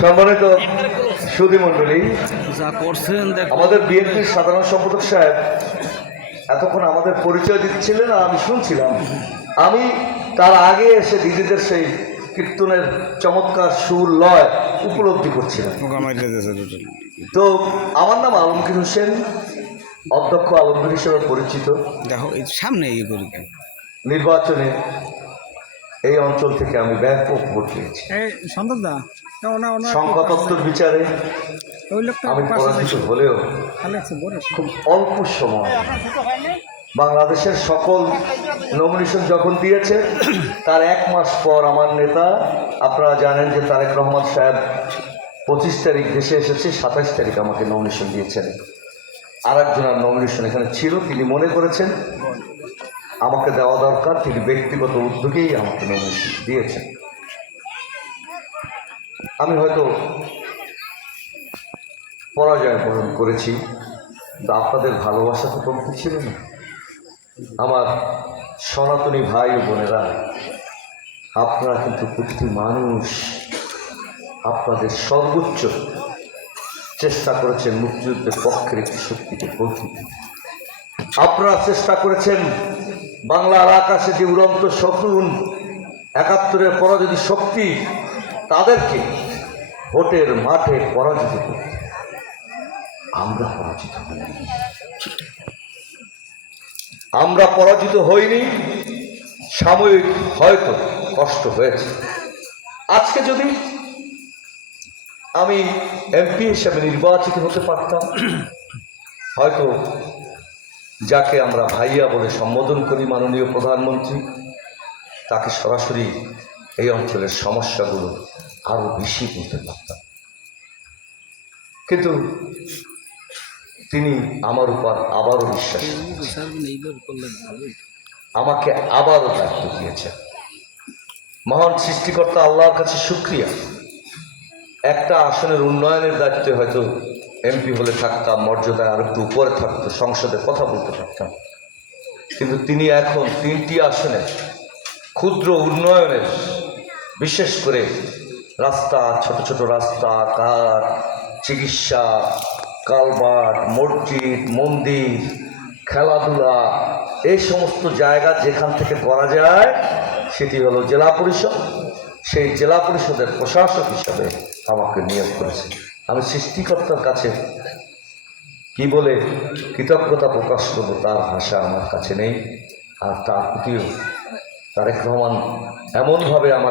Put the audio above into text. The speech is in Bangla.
সম্মানিত সুধী মণ্ডলী, আমাদের বিএনপির সাধারণ সম্পাদক সাহেব এতক্ষণ আমাদের পরিচয় দিচ্ছিলেন আর আমি শুনছিলাম। আমি তার আগে এসে দিদিদের সেই কীর্তনের চমৎকার সুর লয় উপলব্ধি করছিলাম। তো আমার নাম আলমগীর হোসেন, অধ্যক্ষ আলমগীর হিসেবে পরিচিত। দেখো সামনে নির্বাচনে এই অঞ্চল থেকে আমি ব্যাপক ভোট পেয়েছি। সংখ্যাতত্ত্বের বিচারে আমি পরাজিত হলেও খুব অল্প সময় বাংলাদেশের সকল নমিনেশন যখন দিয়েছে তার 1 মাস পর আমার নেতা, আপনারা জানেন যে তারেক রহমান সাহেব 25 তারিখ দেশে এসেছে, 27 তারিখ আমাকে নমিনেশন দিয়েছেন। আর একজনের নমিনেশন এখানে ছিল, তিনি মনে করেছেন আমাকে দেওয়া দরকার, তিনি ব্যক্তিগত উদ্যোগেই আমাকে নমিনেশন দিয়েছেন। আমি হয়তো পরাজয় বরণ করেছি, কিন্তু আপনাদের ভালোবাসা তো কমতি ছিল না। আমার সনাতনী ভাই ও বোনেরা, আপনারা কিন্তু প্রতিটি মানুষ আপনাদের সর্বোচ্চ চেষ্টা করেছেন মুক্তিযুদ্ধের পক্ষের একটি শক্তিকে গড়তে। আপনারা চেষ্টা করেছেন বাংলার আকাশে যে উড়ন্ত শকুন ৭১-এর পরাজিত শক্তি, তাদেরকে ভোটের মাঠে পরাজিত করতে। আমরা পরাজিত হইনি, আমরা পরাজিত হইনি। সাময়িক হয়তো কষ্ট হয়েছে। আজকে যদি আমি এমপি হিসেবে নির্বাচিত হতে পারতাম, হয়তো যাকে আমরা ভাইয়া বলে সম্বোধন করি, মাননীয় প্রধানমন্ত্রী, তাকে সরাসরি এই অঞ্চলের সমস্যাগুলো আরো বেশি বলতে পারতাম। কিন্তু তিনি আমার উপর আবারও বিশ্বাস, আমাকে আবারও দায়িত্ব দিয়েছেন। মহান সৃষ্টিকর্তা আল্লাহর কাছে শুকরিয়া। একটা আসনের উন্নয়নের দায়িত্বে হয়তো এমপি হলে থাকতাম, মর্যাদায় আর একটু উপরে থাকতো, সংসদে কথা বলতে পারতাম। কিন্তু তিনি এখন 3টি আসনে ক্ষুদ্র উন্নয়নের, বিশেষ করে রাস্তা, ছোট ছোট রাস্তাঘাট, চিকিৎসা, কালভার্ট, মসজিদ, মন্দির, খেলাধুলা, এই সমস্ত জায়গা যেখান থেকে করা যায় সেটি হলো জেলা পরিষদ। সেই জেলা পরিষদের প্রশাসক হিসাবে আমাকে নিয়োগ করেছে। আমি সৃষ্টিকর্তার কাছে কি বলে কৃতজ্ঞতা প্রকাশ করবো তার ভাষা আমার কাছে নেই। আর তার প্রতিও তারেক রহমান এমনভাবে আমার